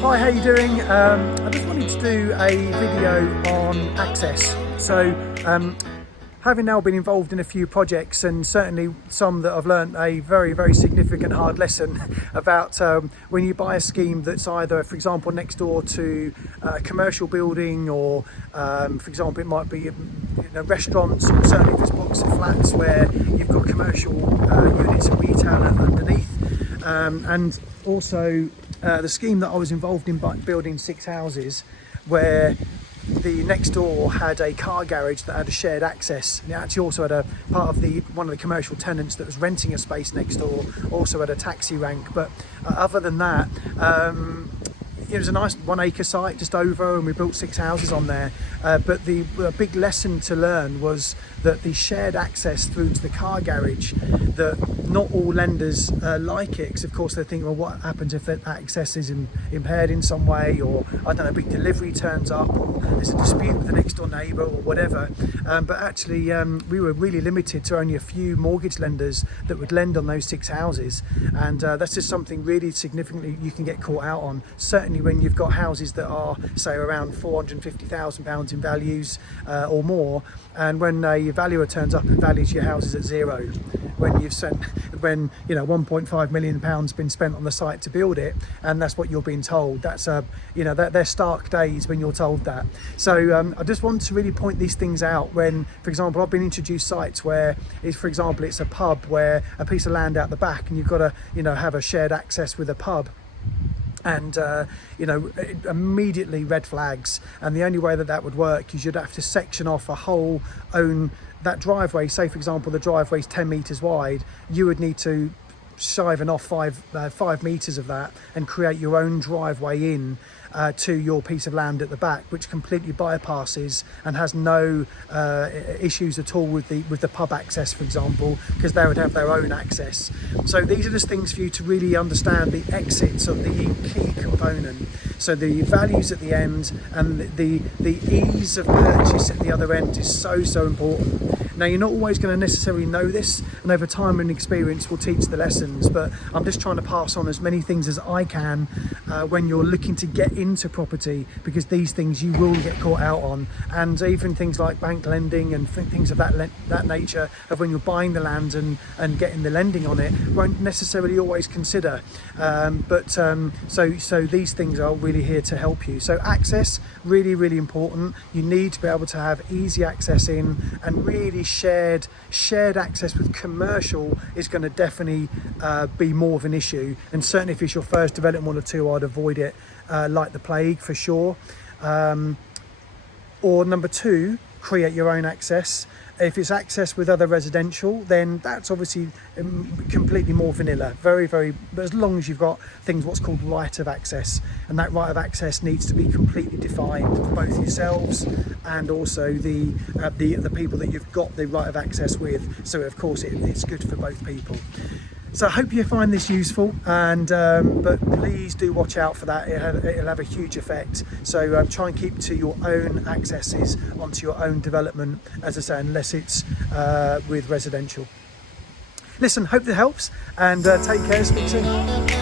Hi, how you doing? I just wanted to do a video on access. So, having now been involved in a few projects, and certainly some that I've learned a very, very significant hard lesson about when you buy a scheme that's either, for example, next door to a commercial building, or for example, it might be restaurants, or certainly if there's blocks of flats where you've got commercial units and retail underneath, and also the scheme that I was involved in building 6 houses, where the next door had a car garage that had a shared access, and it actually also had a part of one of the commercial tenants that was renting a space next door also had a taxi rank. But other than that, it was a nice 1 acre site just over, and we built 6 houses on there. But the big lesson to learn was that the shared access through to the car garage, that not all lenders like it, because of course they think, well, what happens if that access is impaired in some way, or I don't know, a big delivery turns up, or there's a dispute with the next door neighbour or whatever. But actually we were really limited to only a few mortgage lenders that would lend on those 6 houses, and that's just something really significantly you can get caught out on, certainly when you've got houses that are, say, around £450,000 in values or more, and when a valuer turns up and values your houses at zero, when £1.5 million been spent on the site to build it, and that's what you're being told. That's they're stark days when you're told that. So I just want to really point these things out when, for example, I've been introduced sites where, for example, it's a pub where a piece of land out the back, and you've got to have a shared access with a pub. And immediately red flags, and the only way that would work is you'd have to section off a whole that driveway. Say, for example, the driveway's 10 meters wide, you would need to siphon off 5 meters of that and create your own driveway in to your piece of land at the back, which completely bypasses and has no issues at all with the pub access, for example, because they would have their own access. So these are just things for you to really understand the exits of the key component. So the values at the end and the ease of purchase at the other end is so important. Now, you're not always going to necessarily know this, and over time and experience will teach the lessons, but I'm just trying to pass on as many things as I can when you're looking to get into property, because these things you will get caught out on. And even things like bank lending and things of that nature, of when you're buying the land and getting the lending on it, won't necessarily always consider. So these things are really here to help you. So access, really, really important. You need to be able to have easy access in, and really shared access with commercial is going to definitely be more of an issue. And certainly if it's your first development, 1 or 2, I'd avoid it like the plague, for sure. Or number 2, create your own access. If it's access with other residential, then that's obviously completely more vanilla, very, very, but as long as you've got things, what's called right of access, and that right of access needs to be completely defined for both yourselves and also the people that you've got the right of access with. So of course it's good for both people. So I hope you find this useful, and but please do watch out for that. It'll have a huge effect. So try and keep to your own accesses onto your own development, as I say, unless it's with residential. Listen, hope that helps, and take care. Speak soon.